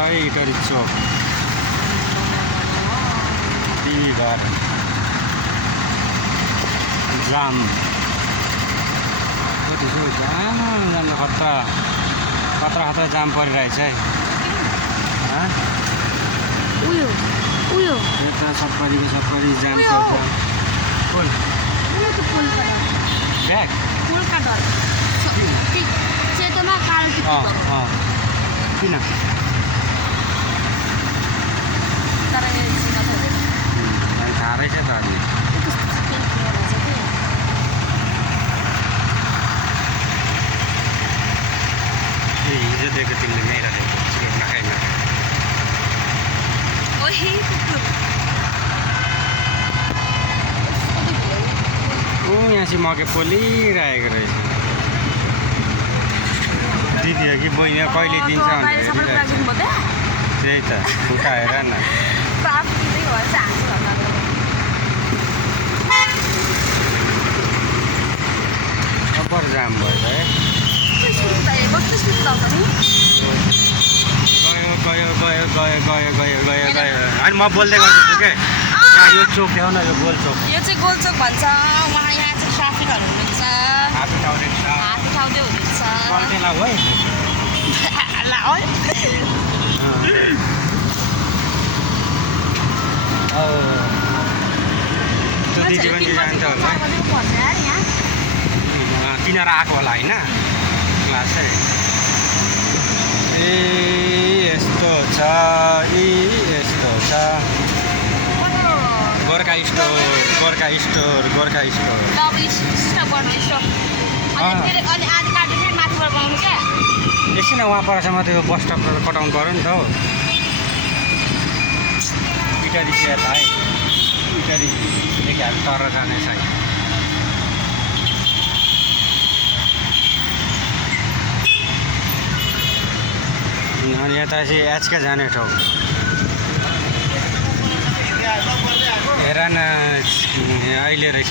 है इटरी चोक टिभी घर जाम कति छु जाम खतरा खतरा खतरा जाम परिरहेछ है उयो उयो यता सबै जाम उयो। पर्छ पुल उयोको पुलको डर ब्याग पुलका डर सेतोमा कालो टिकट किन तर मेरो जिम्मा छोडेर थाहा रहेछ त अनि कस्तो चिकन किनेर छ कि हिजो दिएको तिमीले नै राखेको चिकन नखाइमा ओही कुकुर यहाँ चाहिँ मकै पोलिरहेको रहेछ दिदी हो कि बहिनी कहिले दिन्छ भनेर त्यही त खुट्टा हेर न अब्बर जाम भयो है गयो अनि म बोल्दै गर्छु के यो चोक देऊ न यो गोल चोक यो चाहिँ गोल चोक भन्छ उहाँ यहाँ चाहिँ ट्राफिकहरू हुनुहुन्छ हात उठाउँदै हुनुहुन्छ गल्तीलाई हो है ल त्यो दिदी पनि जान्छ होला किनेर आएको होला होइन क्लास है ए यस्तो छ गोर्खा स्टोर एकछिन उहाँ परसम्म त्यो बस स्टप कटाउनु पऱ्यो नि त हौ इटरी चाहिँ यता है इटरीदेखि हामी तर जाने साइड अनि यता चाहिँ एचके जाने ठाउँ हेर न अहिले रहेछ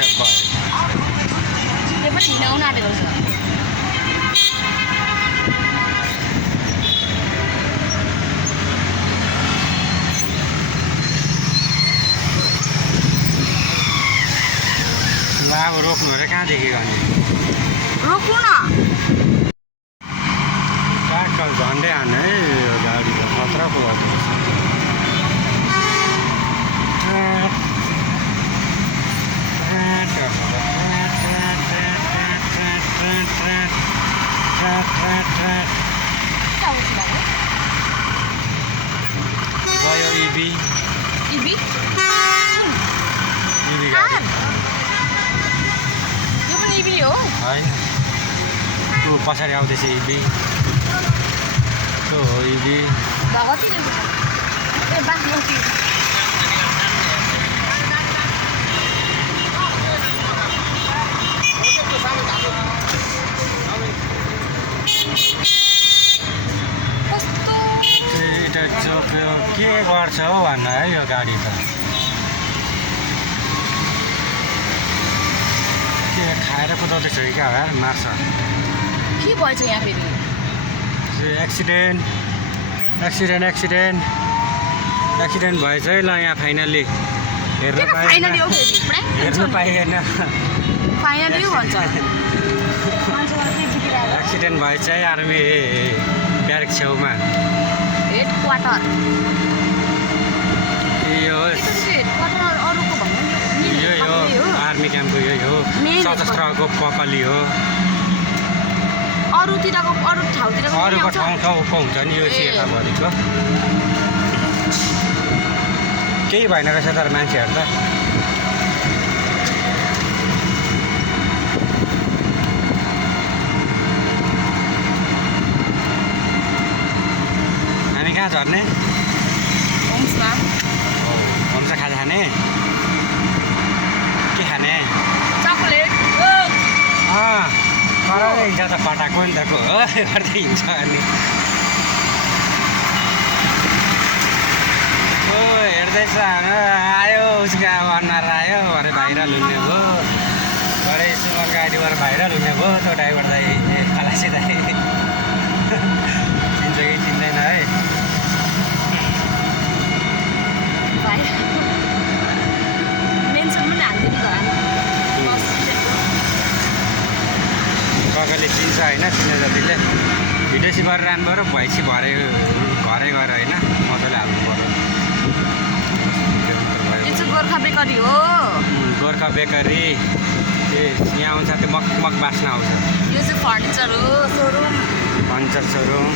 अब रोक्नु अरे कहाँदेखि गर्ने रोक्नु न ट्र्याक्टर झन्डै हान्ने है यो गाडी त खतराको भएको गयो इबी गाडी यो पनि इबी हो होइन त्यो पछाडि आउँदैछ इबी त्यो हो इबी के गर्छ हौ भन्न है यो गाडी त के खाएर कुदाउँदैछ कि क्या यार मार्छ के भएछ यहाँ फेरि एक्सिडेन्ट भएछ है ल यहाँ फाइनल्ली हेर्नु पाइएन एक्सिडेन्ट भएछ है आर्मी ब्यारेक छेउमा हेडक्वार्टर यही हो आर्मी क्याम्पको यही हो सशस्त्रको पकली हो अरू अरूको ठाउँको हुन्छ नि यो चाहिँ यताभरिको केही भएन रहेछ तर मान्छेहरू त हामी कहाँ झर्ने होम्स खाजा खाने के खाने चकलेट कराउँदै हिँड्छ त पटाको नि त को हो गर्दै हिँड्छ अनि हेर्दैछ आयो उसको अनुहार आयो भने भाइरल हुने भयो बडे सुमन गाडीबाट भाइरल हुने भयो त्यो ड्राइभर दाइ खलासी दाइ चिन्छ कि चिन्दैन है अहिले चिन्छ होइन चिने जतिले भिडियोसी गरेर राख्नु पऱ्यो भैँसी घरै गएर होइन मजाले हाल्नु पऱ्यो यो चाहिँ गोर्खा बेकरी हो। गोर्खा बेकरी यहाँ आउँछ त्यो मकमक बास्ना आउँछ यो चाहिँ फर्निचर हो सोरुम। Furniture showroom